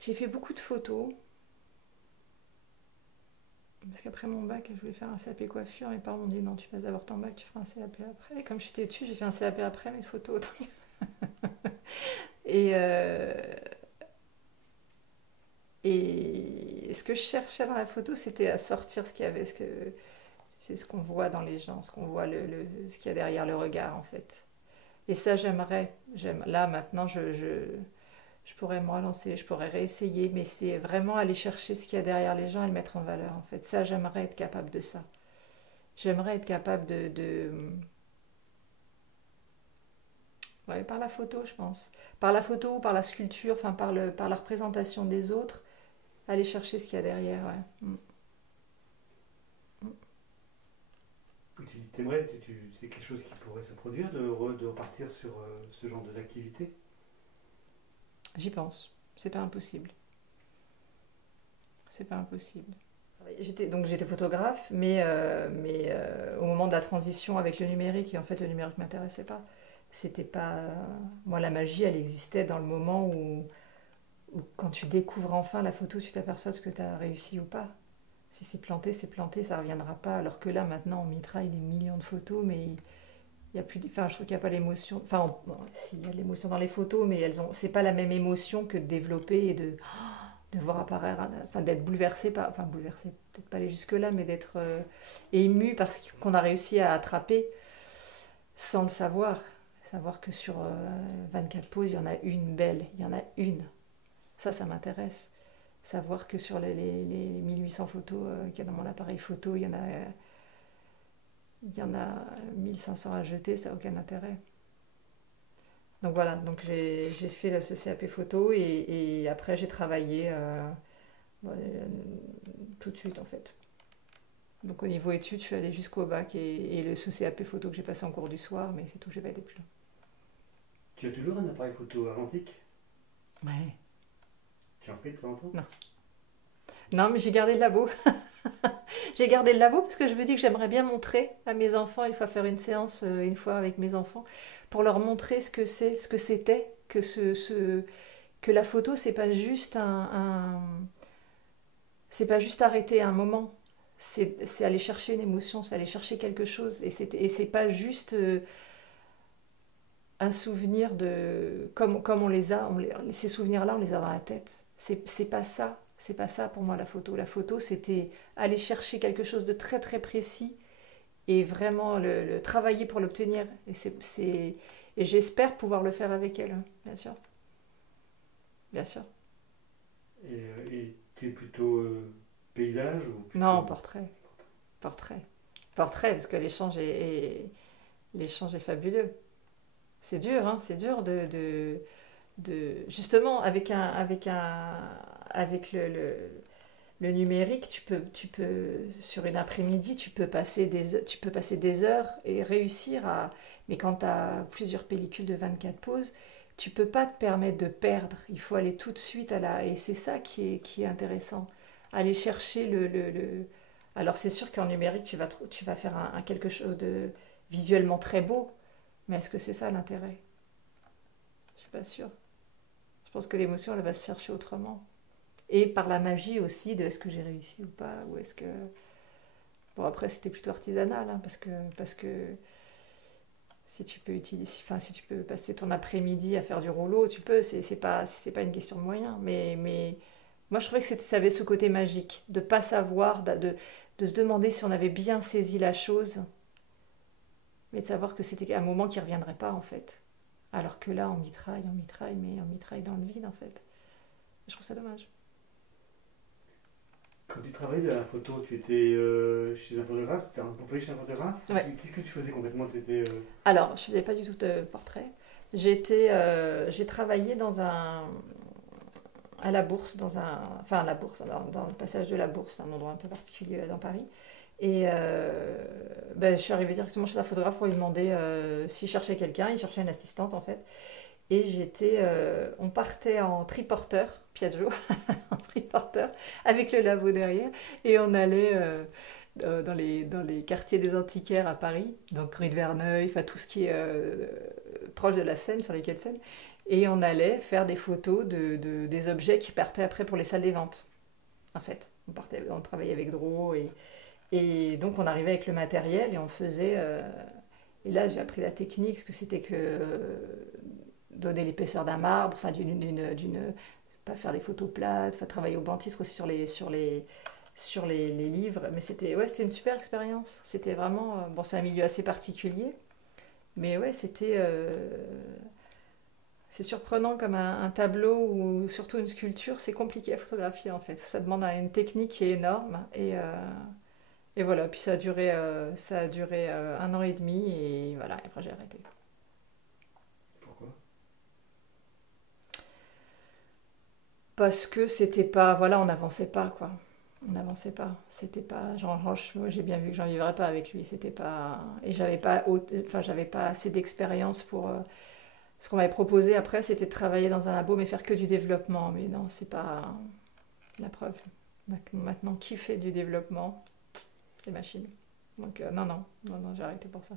J'ai fait beaucoup de photos. Parce qu'après mon bac, je voulais faire un CAP coiffure. Mes parents m'ont dit non, tu vas avoir ton bac, tu feras un CAP après. Et comme j'étais dessus, j'ai fait un CAP après mes photos. Et, et ce que je cherchais dans la photo, c'était à sortir ce qu'il y avait, c'est ce qu'on voit dans les gens, ce qu'on voit, ce qu'il y a derrière le regard en fait. Et ça, j'aimerais. Là, maintenant, je pourrais me relancer, je pourrais réessayer, mais c'est vraiment aller chercher ce qu'il y a derrière les gens et le mettre en valeur en fait. Ça, j'aimerais être capable de ça. J'aimerais être capable ouais, par la photo, je pense. Par la photo ou par la sculpture, enfin par la représentation des autres, aller chercher ce qu'il y a derrière. Ouais. Tu t'aimerais, c'est quelque chose qui pourrait se produire, de repartir sur ce genre d'activité? J'y pense. C'est pas impossible. C'est pas impossible. Donc j'étais photographe, mais au moment de la transition avec le numérique, et en fait le numérique m'intéressait pas. C'était pas. Moi, la magie, elle existait dans le moment où quand tu découvres enfin la photo, tu t'aperçois ce que tu as réussi ou pas. Si c'est planté, ça reviendra pas. Alors que là, maintenant, on mitraille des millions de photos, mais il y a plus. Enfin, je trouve qu'il n'y a pas l'émotion. Enfin, bon, s'il y a de l'émotion dans les photos, mais c'est pas la même émotion que de développer et de voir apparaître, enfin d'être bouleversé par, enfin bouleversé, peut-être pas aller jusque là, mais d'être ému parce qu'on a réussi à attraper sans le savoir. Savoir que sur 24 poses, il y en a une belle, il y en a une. Ça m'intéresse. Savoir que sur les 1800 photos qu'il y a dans mon appareil photo, il y en a 1500 à jeter, ça n'a aucun intérêt. Donc voilà, donc j'ai fait ce CAP photo et après j'ai travaillé tout de suite en fait. Donc au niveau études, je suis allée jusqu'au bac et le CAP photo que j'ai passé en cours du soir, mais c'est tout, j'ai pas été plus loin. Tu as toujours un appareil photo argentique? Ouais. Tu en fais de temps en temps? Non. Non, mais j'ai gardé le labo. J'ai gardé le labo parce que je me dis que j'aimerais bien montrer à mes enfants, une fois faire une séance, une fois avec mes enfants, pour leur montrer ce que c'est, ce que c'était, que la photo, c'est pas juste c'est pas juste arrêter un moment. C'est aller chercher une émotion, c'est aller chercher quelque chose. Et c'est pas juste un souvenir de. Comme on les a, ces souvenirs-là, on les a dans la tête. C'est pas ça. C'est pas ça pour moi la photo. La photo, c'était aller chercher quelque chose de très très précis et vraiment le travailler pour l'obtenir. Et j'espère pouvoir le faire avec elle, hein, bien sûr. Bien sûr. Et tu es plutôt paysage ou Non, plutôt... portrait. Portrait. Portrait, parce que l'échange est fabuleux. C'est dur, hein, c'est dur justement avec le numérique, sur une après-midi, tu peux passer des heures et réussir à. Mais quand tu as plusieurs pellicules de 24 poses, tu peux pas te permettre de perdre. Il faut aller tout de suite et c'est ça qui est intéressant. Aller chercher Alors c'est sûr qu'en numérique, tu vas faire quelque chose de visuellement très beau, mais est-ce que c'est ça l'intérêt? Je suis pas sûre. Je pense que l'émotion, elle va se chercher autrement. Et par la magie aussi de est-ce que j'ai réussi ou pas, ou est-ce que. Bon, après, c'était plutôt artisanal, hein, parce que si tu peux si tu peux passer ton après-midi à faire du rouleau, tu peux, c'est pas une question de moyens. Mais moi, je trouvais que ça avait ce côté magique, de pas savoir, de se demander si on avait bien saisi la chose, mais de savoir que c'était un moment qui ne reviendrait pas, en fait. Alors que là, mais on mitraille dans le vide, en fait. Je trouve ça dommage. Quand tu travaillais de la photo, tu étais chez un photographe, c'était un employé chez un photographe. Ouais. Qu'est-ce que tu faisais concrètement? Tu étais, Alors, je faisais pas du tout de portrait. J'ai travaillé à la Bourse, enfin à la Bourse, dans le passage de la Bourse, un endroit un peu particulier dans Paris. Et je suis arrivée directement chez un photographe pour lui demander s'il cherchait quelqu'un. Il cherchait une assistante en fait. Et on partait en triporteur, Piaggio, en triporteur, avec le labo derrière. Et on allait dans les quartiers des antiquaires à Paris, donc rue de Verneuil, enfin tout ce qui est proche de la Seine, sur les quais de Seine. et on allait faire des photos des objets qui partaient après pour les salles des ventes. En fait, on travaillait avec Draw et donc on arrivait avec le matériel et on faisait. Et là, j'ai appris la technique, ce que c'était que donner l'épaisseur d'un marbre, enfin pas faire des photos plates, enfin travailler au banc titre aussi sur les livres. Mais c'était une super expérience. C'était vraiment bon, c'est un milieu assez particulier, mais ouais, c'est surprenant comme un tableau ou surtout une sculpture, c'est compliqué à photographier en fait. Ça demande une technique qui est énorme et voilà. Puis ça a duré 1 an et demi et voilà. Et après j'ai arrêté. Pourquoi? Parce que c'était pas, voilà, on n'avançait pas quoi. On n'avançait pas. C'était pas, moi j'ai bien vu que j'en vivrais pas avec lui. C'était pas, et j'avais pas assez d'expérience pour. Ce qu'on m'avait proposé après, c'était de travailler dans un labo mais faire que du développement. Mais non, c'est pas la preuve. Maintenant, qui fait du développement? Les machines. Donc non, non, non, non, j'ai arrêté pour ça.